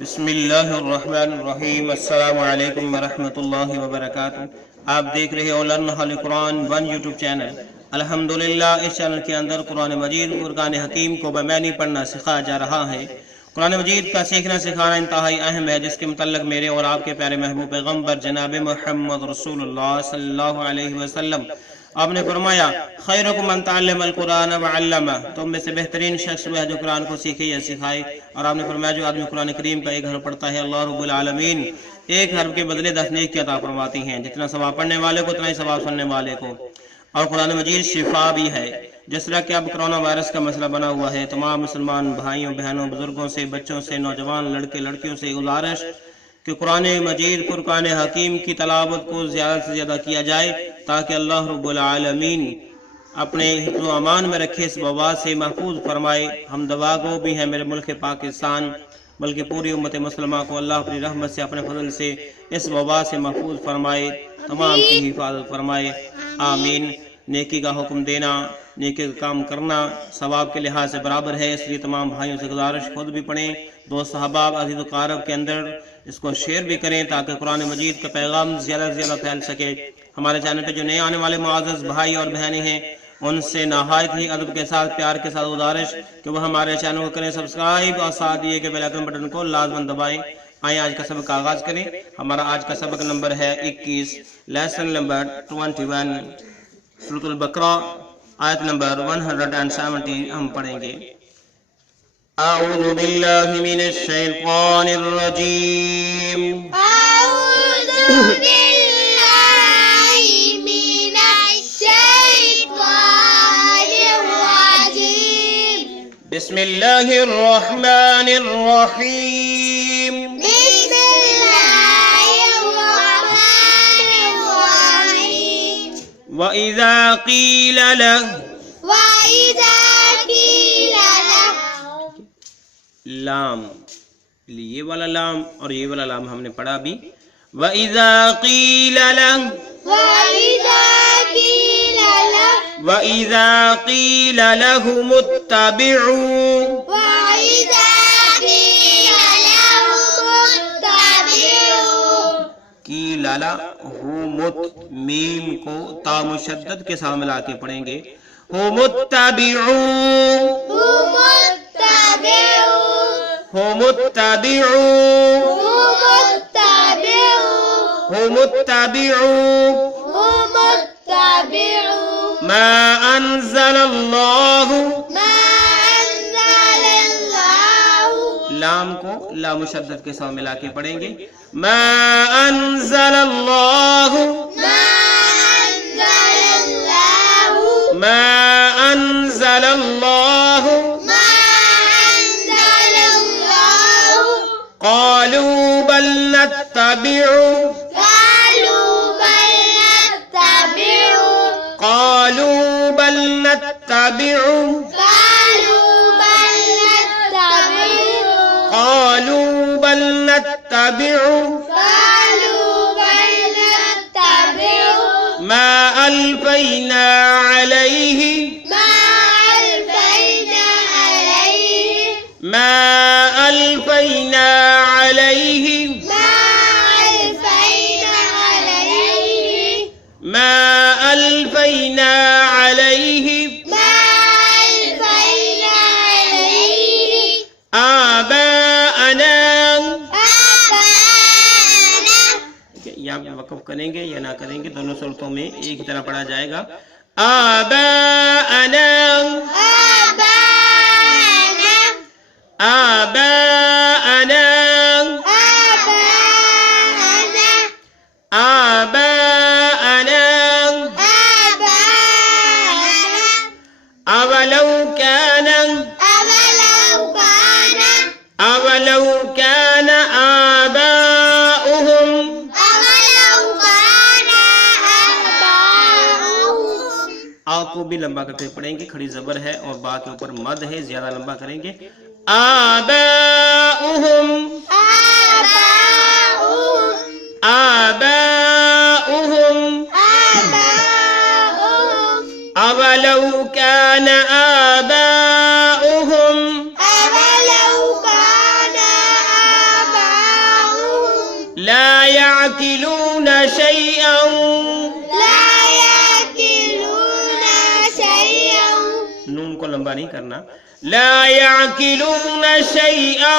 بسم اللہ الرحمن الرحیم۔ السلام علیکم ورحمت اللہ وبرکاتہ۔ آپ دیکھ رہے ہو اہل قرآن 1 یوٹیوب چینل۔ الحمدللہ اس چینل کے اندر قرآن مجید قرآن حکیم کو بمعنی پڑھنا سکھایا جا رہا ہے۔ قرآن مجید کا سیکھنا سکھانا انتہائی اہم ہے، جس کے متعلق میرے اور آپ کے پیارے محبوب پیغمبر جناب محمد رسول اللہ صلی اللہ علیہ وسلم آپ نے فرمایا، خیرکم من تعلم القرآن وعلمہ، تم میں سے بہترین شخص وہ ہے جو قرآن کو سیکھے یا سکھائے۔ اور آپ نے فرمایا، جو آدمی قرآن کریم کا ایک حرف پڑھتا ہے، اللہ رب العالمین ایک حرف کے بدلے 10 نیکی عطا فرماتی ہیں، جتنا ثواب پڑھنے والے کو اتنا ہی ثواب سننے والے کو۔ اور قرآن مجید شفا بھی ہے، جس طرح کہ اب کرونا وائرس کا مسئلہ بنا ہوا ہے۔ تمام مسلمان بھائیوں بہنوں بزرگوں سے بچوں سے نوجوان لڑکے لڑکیوں سے گزارش کہ قرآن مجید فرقان حکیم کی تلاوت کو زیادہ سے زیادہ کیا جائے، تاکہ اللہ رب العالمین اپنے حفظ و امان میں رکھے، اس وبا سے محفوظ فرمائے۔ ہم دعا گو بھی ہیں میرے ملک پاکستان بلکہ پوری امت مسلمہ کو اللہ اپنی رحمت سے اپنے فضل سے اس وبا سے محفوظ فرمائے، تمام کی حفاظت فرمائے، آمین۔ نیکی کا حکم دینا، نیکی کا کام کرنا ثواب کے لحاظ سے برابر ہے، اس لیے تمام بھائیوں سے گزارش خود بھی پڑھیں، دوست احباب عزیز و اقارب کے اندر اس کو شیئر بھی کریں، تاکہ قرآن مجید کا پیغام زیادہ سے زیادہ پھیل سکے۔ ہمارے چینل پہ جو نئے آنے والے معزز بھائی اور بہنیں ہیں، ان سے نہایت ہی ادب کے ساتھ پیار کے ساتھ گزارش کہ وہ ہمارے چینل کو کریں سبسکرائب، اور ساتھ یہ کہ بیل آئیکن بٹن کو لازماً دبائیں۔ آئیں آج کا سبق کا آغاز کریں۔ ہمارا آج کا سبق نمبر ہے 21، لیسن نمبر 21، سورۃ البقرہ آیت نمبر 170 ہم پڑھیں گے۔ اعوذ باللہ من الشیطان الرجیم، اعوذ باللہ من الشیطان الرجیم، بسم اللہ الرحمن الرحیم، بسم اللہ الرحمن الرحیم۔ وَإِذَا قِيلَ لَهُ، وَإِذَا قِيلَ لَهُ، لام، یہ والا لام اور یہ والا لام ہم نے پڑھا بھی۔ وَإِذَا قِيلَ لَهُ، وَإِذَا قِيلَ لَهُ، وَإِذَا قِيلَ لَهُمُ اتَّبِعُوا، وَإِذَا قِيلَ لَهُمُ اتَّبِعُوا، قِيلَ لَهُمُ، میم کو تا مشدد کے ساتھ ملا کے پڑھیں گے، هُمُ اتَّبِعُوا، هُمُ اتَّبِعُوا، هُمُ اتَّبِعُوا، هُمُ اتَّبِعُوا، هُمُ اتَّبِعُوا، هُمُ اتَّبِعُوا، مَا أَنزَلَ اللَّهُ، مَا أَنزَلَ اللَّهُ، لام کو لا مشدد کے ساتھ ملا کے پڑھیں گے، مَا أَنزَلَ اللَّهُ، مَا أَنزَلَ اللَّهُ، مَا أَنزَلَ اللَّهُ، مَا أَنزَلَ اللَّهُ، قَالُوا بَلْ نَتَّبِعُ، قَالُوا بَلْ نَتَّبِعُ، قَالُوا بَلْ نَتَّبِعُ، قَالُوا بَلْ نَتَّبِعُ، قَالُوا بَلْ نَتَّبِعُ، قَالُوا بَلْ نَتَّبِعُ، مَا أَلْفَيْنَا عَلَيْهِ، مَا أَلْفَيْنَا عَلَيْهِ، مَا أَلْفَيْنَا عَلَيْهِ، مَا أَلْفَيْنَا عَلَيْهِ، مَا أَلْفَيْنَا عَلَيْهِ مَا أَلْفَيْنَا عَلَيْهِ آبَاءَنَا، آبَاءَنَا، یہاں پہ وقف کریں گے یا نہ کریں گے، دونوں صورتوں میں ایک ہی طرح پڑھا جائے گا۔ آباءَنَا، آبَاءَنَا، آباءَنَا، آبَاءَنَا، آباءَنَا، آبَاءَنَا، أَوَلَوْ كَانَ، أَوَلَوْ كَانَ آبَاؤُهُمْ، أَوَلَوْ كَانَ آبَاؤُهُمْ، آ کو بھی لمبا کرتے پڑھیں گے، کھڑی زبر ہے اور با کے اوپر مد ہے، زیادہ لمبا کریں گے۔ آباؤہم، آباؤہم، آباؤہم، آباؤہم، اولو کان آباؤہم، أَوَلَوْ كَانَ لا يعقلون شيئا لا يأكلون شيئا نون کو لمبا نہیں کرنا لا يعقلون شيئا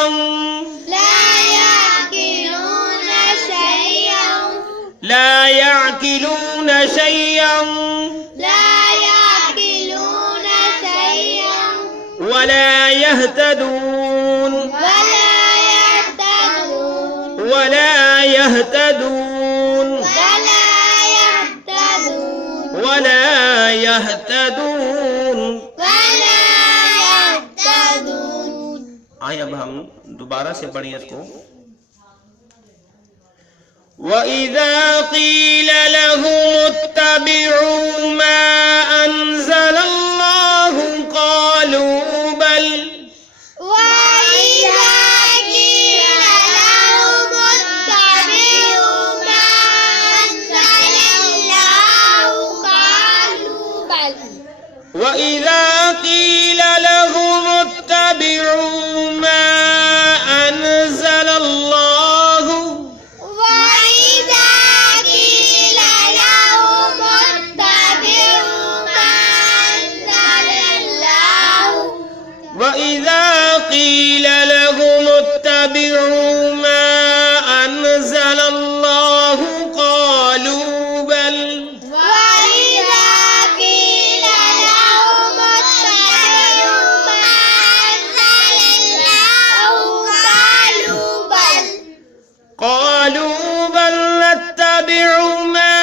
لا يأكلون شيئا لا يعقلون شيئا لا يأكلون شيئا ولا يهتدون ولا يهتدون ولا يهتدون ولا يهتدون ولا يهتدون ولا يهتدون آئیں اب ہم دوبارہ سے پڑھیں اس کو وَإِذَا قِيلَ لَهُمُ اتَّبِعُوا مَا أَنزَلَ اللَّهُ قَالُوا بَلْ وَإِذَا قِيلَ لَهُمُ اتَّبِعُوا مَا أَنزَلَ اللَّهُ قَالُوا بَلْ وَإِذَا قِيلَ لَهُمُ اتَّبِعُوا مَا أَنزَلَ اللَّهُ وَإِذَا قِيلَ لَهُمُ اتَّبِعُوا مَا أَنزَلَ اللَّهُ وَإِذَا قِيلَ لَهُمُ اتَّبِعُوا مَا أَنزَلَ اللَّهُ قَالُوا بَلْ وَإِذَا قِيلَ لَهُمُ اتَّبِعُوا مَا أَنزَلَ اللَّهُ قَالُوا بَلْ نَتَّبِعُ مَا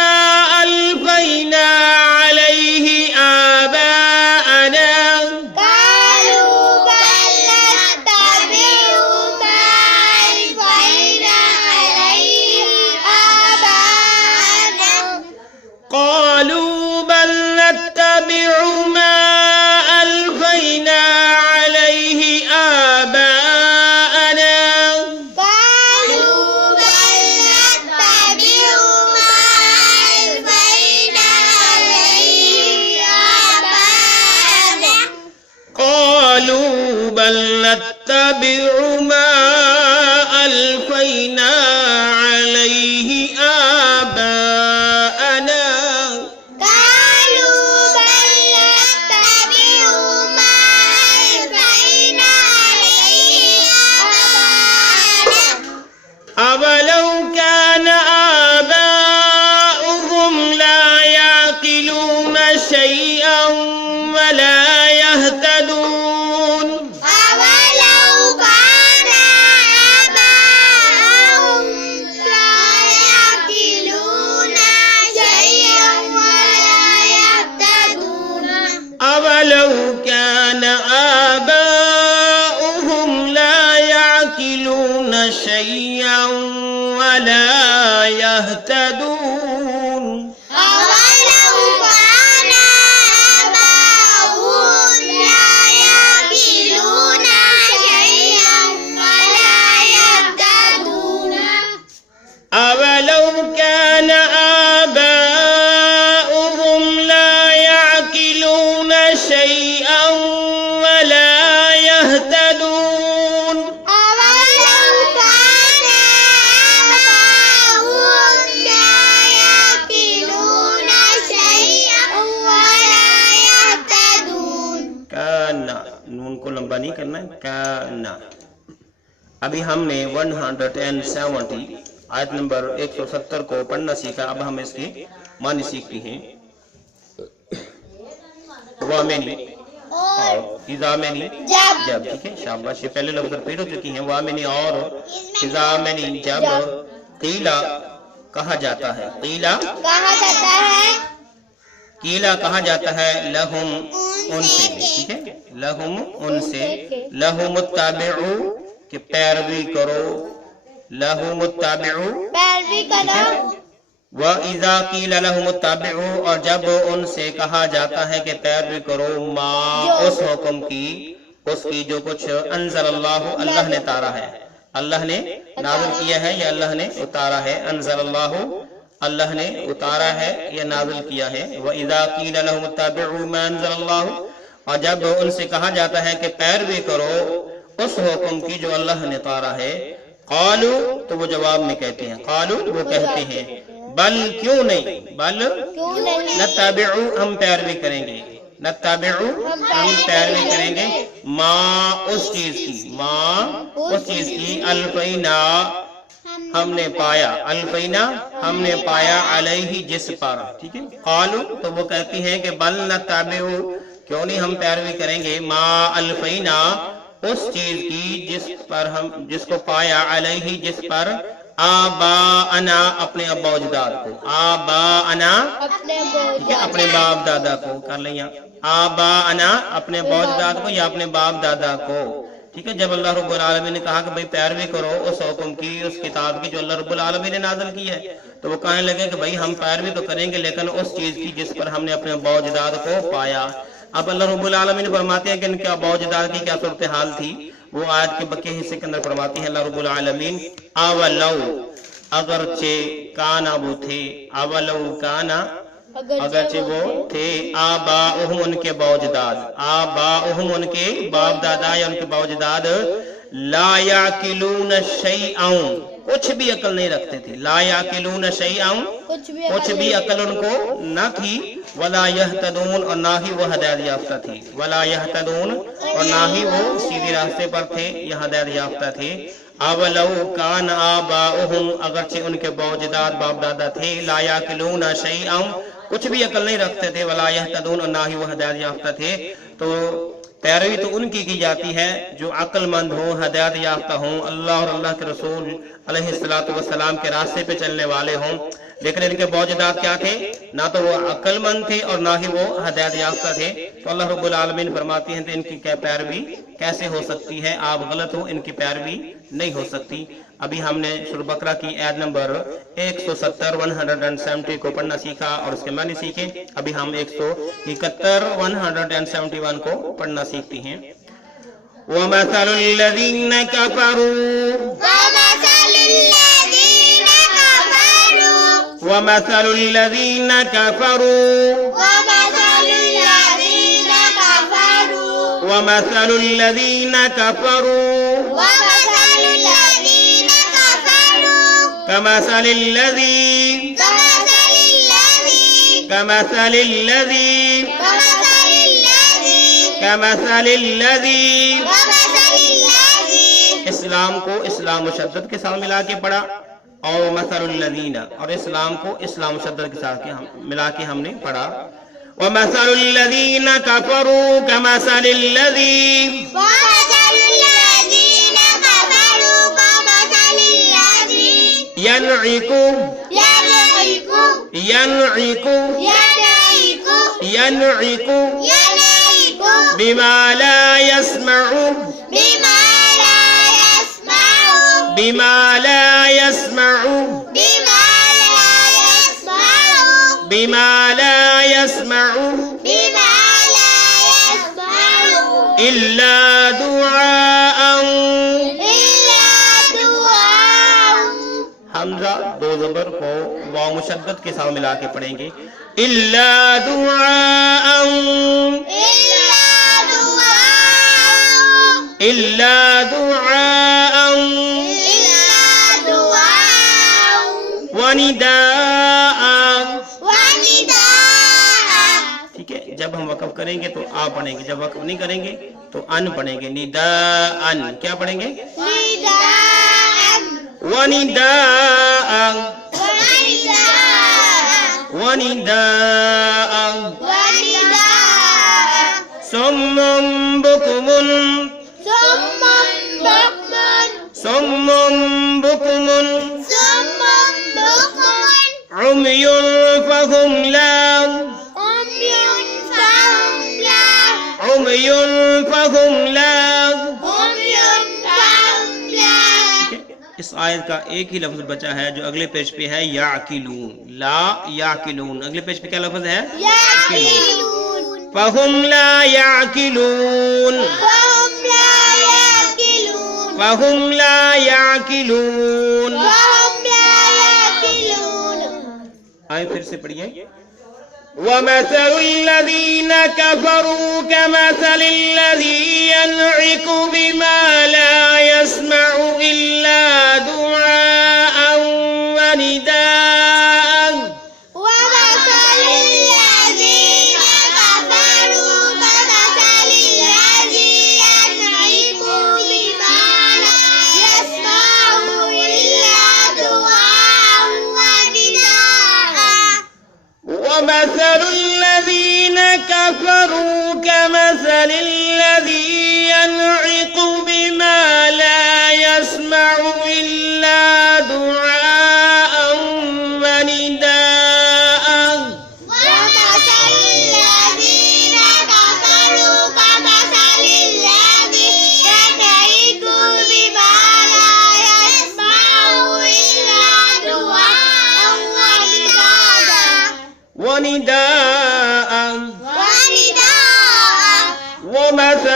أَلْفَيْنَا عَلَيْهِ آبَاءَنَا قَالُوا بَلْ نَتَّبِعُ مَا أَلْفَيْنَا عَلَيْهِ آبَاءَنَا قَالُوا بَلْ نَتَّبِعُ مَا أَلْفَيْنَا عَلَيْهِ آبَاءَنَا قَالُوا بَلْ نَتَّبِعُ مَا أَلْفَيْنَا عَلَيْهِ آبَاءَنَا قالوا بل نتبع ما ألفينا عليه آباءنا قالوا بل نتبع ما ألفينا عليه آباءنا أولو كان آباؤهم لا يعقلون شيئا ولا يهتدون أولو كان آباؤهم لا يأكلون شيئا ولا يهتدون أولو كان آباؤهم لا يعقلون شيئا ولا يهتدون أولو كان آباؤهم لا يأكلون شيئا ولا يهتدون أولو كان آباؤهم لا يعقلون شيئا ولا يهتدون أولو كان آباؤهم لا يأكلون شيئا ولا يهتدون کانا نون کو لمبا نہیں کرنا ہے کانا ابھی ہم نے 170 آیت نمبر 170 کو پڑھنا سیکھا اب ہم اس کے معنی سیکھتے ہیں وامنی اور اذامنی جب ٹھیک ہے شاباش یہ پہلے لفظ ریپیٹ ہو چکی ہیں وامنی اور اذامنی جب قیلا کہا جاتا ہے قیلا کہا جاتا ہے قیلا کہا جاتا ہے لہم ان سے ٹھیک ہے لہم ان سے لہم التابعو کہ پیروی کرو لہم التابعو پیروی کرو وَإِذَا قِيلَ لَهُمُ اتَّبِعُوا اور جب ان سے کہا جاتا ہے کہ پیروی کرو ما اس حکم کی اس کی جو کچھ انزل اللہ اللہ نے اتارا ہے اللہ نے نازل کیا ہے یا اللہ نے اتارا ہے انزل اللہ اللہ نے اتارا ہے یا نازل کیا ہے وَإِذَا قِيلَ لَهُمُ اتَّبِعُوا مَا أَنزَلَ اللَّهُ اور جب ان سے کہا جاتا ہے کہ پیروی کرو اس حکم کی جو اللہ نے اتارا ہے قالو تو وہ جواب میں کہتے ہیں، قالو وہ کہتے ہیں، بل کیوں نہیں، بل کیوں نہیں نتبعو ہم پیروی کریں گے، نتبعو ہم پیروی کریں گے، ما اس چیز کی، ما اس چیز کی، الفینا ہم نے پایا، الفینا ہم نے پایا، علیہ جس پر، ٹھیک ہے۔ قالو تو وہ کہتی ہیں کہ بل نتبعو کیوں نہیں ہم پیروی کریں گے، ما الفینا اس چیز کی جس پر ہم، جس کو پایا، علیہ جس پر، آباءنا اپنے ابا و اجداد کو، آباءنا اپنے ٹھیک ہے، اپنے باپ دادا کو کر لیں، آباءنا اپنے باپ دادا کو یا اپنے باپ دادا کو، ٹھیک ہے۔ جب اللہ رب العالمین نے کہا کہ بھئی پیروی کرو اس حکم کی، اس کتاب کی جو اللہ رب العالمین نے نازل کی ہے، تو وہ کہنے لگے کہ بھئی ہم پیروی تو کریں گے لیکن اس چیز کی جس پر ہم نے اپنے ابا و اجداد کو پایا۔ اب اللہ رب العالمین فرماتے ہیں کہ ان کے ابا و اجداد کی کیا صورتحال تھی، وہ آیت کے بقیہ حصے کے اندر فرماتی ہیں اللہ رب العالمین، اولو اگرچہ کانا وہ تھے، اولو کانا اگرچہ وہ تھے، آباؤہم ان کے باوجداد، آباؤہم ان کے باپ دادا یا ان کے باوجداد، لا یعقلون شیئا کچھ بھی عقل نہیں رکھتے تھے، لا یعقلون شیئا کچھ بھی عقل ان کو نہ تھی، ولا یہتدون اور نہ ہی وہ ہدایت یافتہ تھی، ولا یہتدون اور نہ ہی وہ سیدھی راستے پر تھے یا ہدایت یافتہ تھے۔ اولو کان آباؤہم اگرچہ ان کے باوجداد باپ دادا تھے، لا یعقلون شیئا کچھ بھی عقل نہیں رکھتے تھے، ولا یہتدون اور نہ ہی وہ ہدایت یافتہ تھے۔ تو پیروی تو ان کی جاتی ہے جو عقل مند ہوں، ہدایت یافتہ ہوں، اللہ اور اللہ کے رسول علیہ السلام کے راستے پہ چلنے والے ہوں، لیکن ان کے باوجداد کیا تھے، نہ تو وہ عقل مند تھے اور نہ ہی وہ ہدایت یافتہ تھے۔ تو اللہ رب العالمین فرماتی ہیں کہ ان کی کیا پیروی کیسے ہو سکتی ہے، آپ غلط ہو، ان کی پیروی نہیں ہو سکتی۔ ابھی ہم نے سورہ بقرہ کی آیت نمبر 170 کو پڑھنا سیکھا اور اس کے معنی سیکھے۔ ابھی ہم 171 کو پڑھنا سیکھتی ہیں۔ وَمَثَلُ الَّذِينَ كَفَرُوا وَمَثَلُ الَّذِينَ كَفَرُوا وَمَثَلُ الَّذِينَ كَفَرُوا وَمَثَلُ الَّذِينَ كَفَرُوا وَمَثَلُ الَّذِينَ كَفَرُوا وَمَثَلُ الَّذِينَ كَفَرُوا كَمَثَلِ الَّذِي كَمَثَلِ الَّذِي كَمَثَلِ الَّذِي وَمَثَلِ الَّذِي اسلام کو اسلام مشدد کے ساتھ ملا کے پڑھا، اور مثل الذین اور اسلام کو اسلام مشدد کے ساتھ ملا کے ہم نے پڑھا۔ وَمَثَلُ الَّذِينَ كَفَرُوا كَمَثَلِ الَّذِي وَمَثَلُ الَّذِينَ كَفَرُوا كَمَثَلِ الَّذِي يَنْعِقُ يَنْعِقُ يَنْعِقُ يَنْعِقُ يَنْعِقُ يَنْعِقُ بِمَا لَا يَسْمَعُ بِمَا لَا يَسْمَعُ بِمَا لَا يَسْمَعُ بِمَا لَا يَسْمَعُ بِمَا لَا يَسْمَعُ بِمَا لَا يَسْمَعُ إِلَّا دُعَاءً إِلَّا دُعَاءً حمزہ دو زبر کو واو مشدد کے ساتھ ملا کے پڑھیں گے، إِلَّا دُعَاءً إِلَّا دُعَاءً إِلَّا دُعَاءً إِلَّا دُعَاءً وَنِدَاءً۔ وَنِدَاءً ٹھیک ہے، جب ہم وقف کریں گے تو آ پڑھیں گے، جب وقف نہیں کریں گے تو ان پڑھیں گے، نداءً کیا پڑھیں گے، نداءً وَنِدَاءً وَنِدَاءً وَنِدَاءً وَنِدَاءً صُمٌّ بُكْمٌ صُمٌّ بُكْمٌ صُمٌّ بُكْمٌ صُمٌّ بُكْمٌ عُمْيٌ فَهُمْ لا عُمْيٌ فَهُمْ لا عُمْيٌ فَهُمْ لا۔ عُمْيٌ فَهُمْ لا اس آیت کا ایک ہی لفظ بچا ہے جو اگلے پیج پہ ہے، یعقلون، لا یعقلون، اگلے پیج پہ کیا لفظ ہے، يَعْقِلُونَ فَهُمْ لا يَعْقِلُونَ فَهُمْ لَا يَعْقِلُونَ فَهُمْ لا يَعْقِلُونَ۔ فَهُمْ لَا يَعْقِلُونَ آئے پھر سے پڑھیے۔ وَمَثَلُ الَّذِينَ كَفَرُوا كَمَثَلِ الَّذِي يَنْعِقُ بِمَا لَا يَسْمَعُ إِلَّا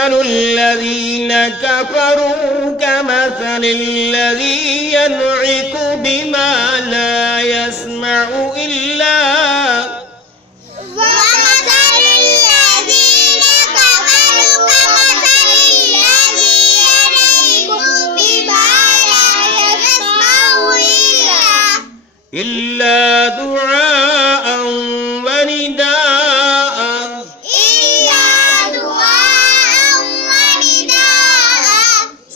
وَمَثَلُ الَّذِينَ كَفَرُوا كَمَثَلِ الَّذِي يَنْعِقُ بِمَا لَا يَسْمَعُ إِلَّا وَمَثَلُ الَّذِينَ كَفَرُوا كَمَثَلِ الَّذِي يَنْعِقُ بِمَا لَا يَسْمَعُ إِلَّا دُعَاءً وَنِدَاءً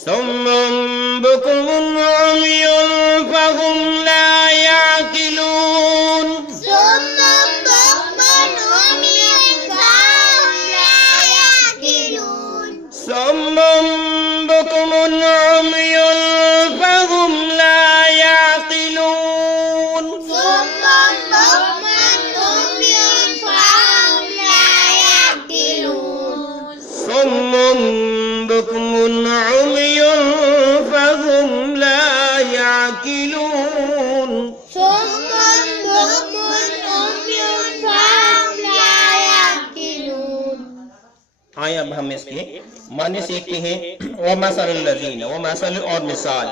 صُمٌّ بُكْمٌ عُمْيٌ فَهُمْ لَا يَعْقِلُونَ صُمٌّ بُكْمٌ عُمْيٌ فَهُمْ لَا يَعْقِلُونَ صُمٌّ بُكْمٌ عُمْيٌ فَهُمْ لَا يَعْقِلُونَ صُمٌّ بُكْمٌ عُمْيٌ فَهُمْ لَا يَعْقِلُونَ صُمٌّ بُكْمٌ عُمْيٌ فَهُمْ لَا يَعْقِلُونَ صُمٌّ بُكْمٌ عُمْيٌ فَهُمْ لَا يَعْقِلُونَ آئیں اب ہم اس کے معنی سیکھتے ہیں وَمَثَلُ الَّذِينَ وَمَثَلُ اور مثال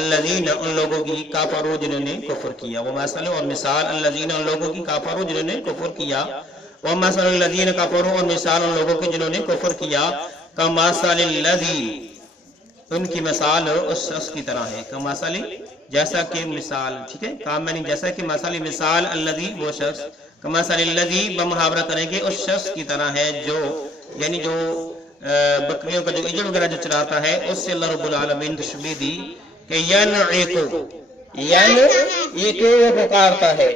الَّذِينَ ان لوگوں کی کافروا جنہوں نے کفر کیا وَمَثَلُ اور مثال الَّذِينَ ان لوگوں کی کافروا جنہوں نے کفر کیا وَمَثَلُ الَّذِينَ كَفَرُوا اور مثال ان لوگوں کی جنہوں نے کفر کیا کَمَثَلِ الَّذِي ان کی مثال اس شخص کی طرح ہے کَمَثَلِ جیسا کہ مثال ٹھیک ہے کام میں نہیں جیسا کہ مثال مثال الَّذِي وہ شخص کَمَثَلِ الَّذِي بمحاورہ کریں گے اس شخص کی طرح ہے جو یعنی جو بکریوں کا جو اجڑ وغیرہ جو چلاتا ہے اس سے اللہ رب العالمین تشبیہ دی کہ یَنْعِقُ وہ پکارتا ہے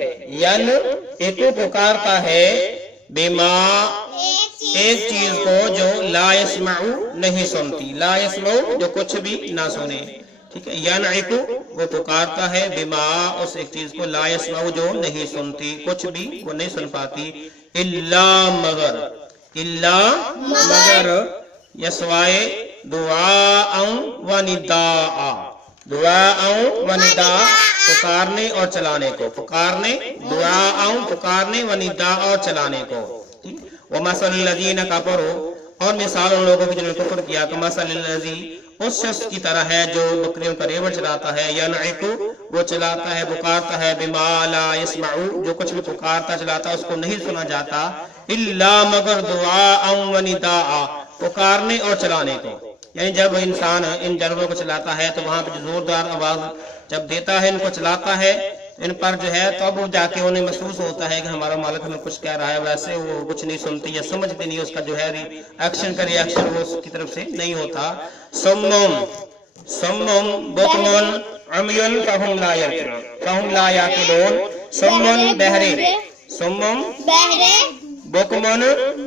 پکارتا ہے بما ایک چیز کو جو لا يسمع نہیں سنتی لا يسمع جو کچھ بھی نہ سنے ٹھیک ہے یَنْعِقُ وہ پکارتا ہے بما اس ایک چیز کو لا يسمع جو نہیں سنتی کچھ بھی وہ نہیں سن پاتی الا مگر یسوائے دعاء و نداء پکارنے اور چلانے کو دعاء پکارنے و نداء اور چلانے کو وَمَثَلُ الَّذِينَ كَفَرُوا اور مثال ان لوگوں کی جنہوں نے کفر کیا کَمَثَلِ الَّذِي اس شخص کی طرح ہے جو بکریوں کا ریوڑ چلاتا ہے يَنْعِقُ وہ چلاتا ہے پکارتا ہے بِمَا لَا يَسْمَعُ جو کچھ بھی پکارتا چلاتا اس کو نہیں سنا جاتا اِلَّا مگر دُعَاءً وَنِدَاءً پکارنے اور چلانے کو یعنی جب انسان ان جانوروں کو چلاتا ہے تو وہاں پہ زوردار آواز جب دیتا ہے ان کو چلاتا ہے ان پر جو ہے تب وہ جا کے انہیں محسوس ہوتا ہے کہ ہمارا مالک ہمیں کچھ کہہ رہا ہے ویسے وہ کچھ نہیں سنتی یا سمجھتی نہیں اس کا جو ہے ایکشن کا ریاکشن وہ اس کی طرف سے نہیں ہوتا سمم بکمن عمیون فہم لا یعقلون سمم بہرے بکمن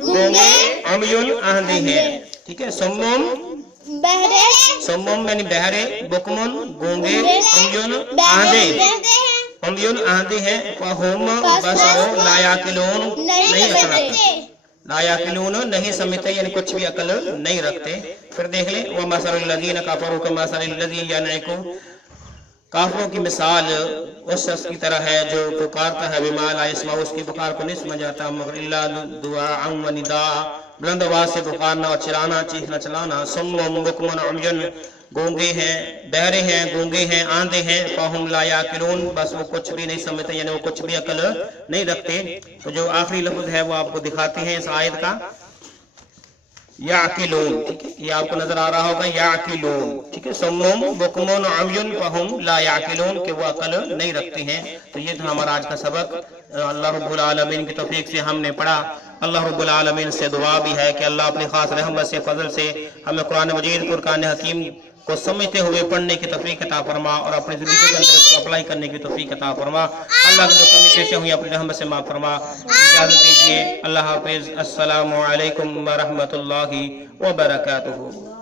گونگے عمیون آندھے ہیں ٹھیک ہے سمم یعنی بہرے بکمن گونگے عمیون آندھے ہیں فہم بس وہ لا یعقلون نہیں سمجھتے یعنی کچھ بھی عقل نہیں رکھتے پھر دیکھ لیں وَمَثَلُ الَّذِينَ كَفَرُوا كَمَثَلِ الَّذِي يَنْعِقُ کافروں کی مثال اس شخص کی طرح ہے جو پکارتا ہے بما لا يسمع اس کی پکار کو نہیں سمجھ جاتا مگر الا دعاء و نداء بلند آواز سے پکارنا اور چلانا چیخنا چلانا صم بکم عمي گونگے ہیں بہرے ہیں گونگے ہیں آندھے ہیں فہم لا یعقلون بس وہ کچھ بھی نہیں سمجھتے یعنی وہ کچھ بھی عقل نہیں رکھتے تو جو آخری لفظ ہے وہ آپ کو دکھاتے ہیں اس آیت کا یعقلون ٹھیک ہے یہ آپ کو نظر آ رہا ہوگا یعقلون ٹھیک ہے سمم بکم عمی فہم لا یعقلون کہ وہ عقل نہیں رکھتے ہیں تو یہ تھا ہمارا آج کا سبق اللہ رب العالمین کی توفیق سے ہم نے پڑھا اللہ رب العالمین سے دعا بھی ہے کہ اللہ اپنی خاص رحمت سے فضل سے ہمیں قرآن مجید قرآن حکیم کو سمجھتے ہوئے پڑھنے کی توفیق عطا فرما اور اپنی زندگی کے اندر اس کو اپلائی کرنے کی توفیق عطا فرما اللہ کی جو کمی پیشے ہوئی اپنی رحمت سے معاف فرما اجازت دیجیے اللہ حافظ السلام علیکم ورحمۃ اللہ وبرکاتہ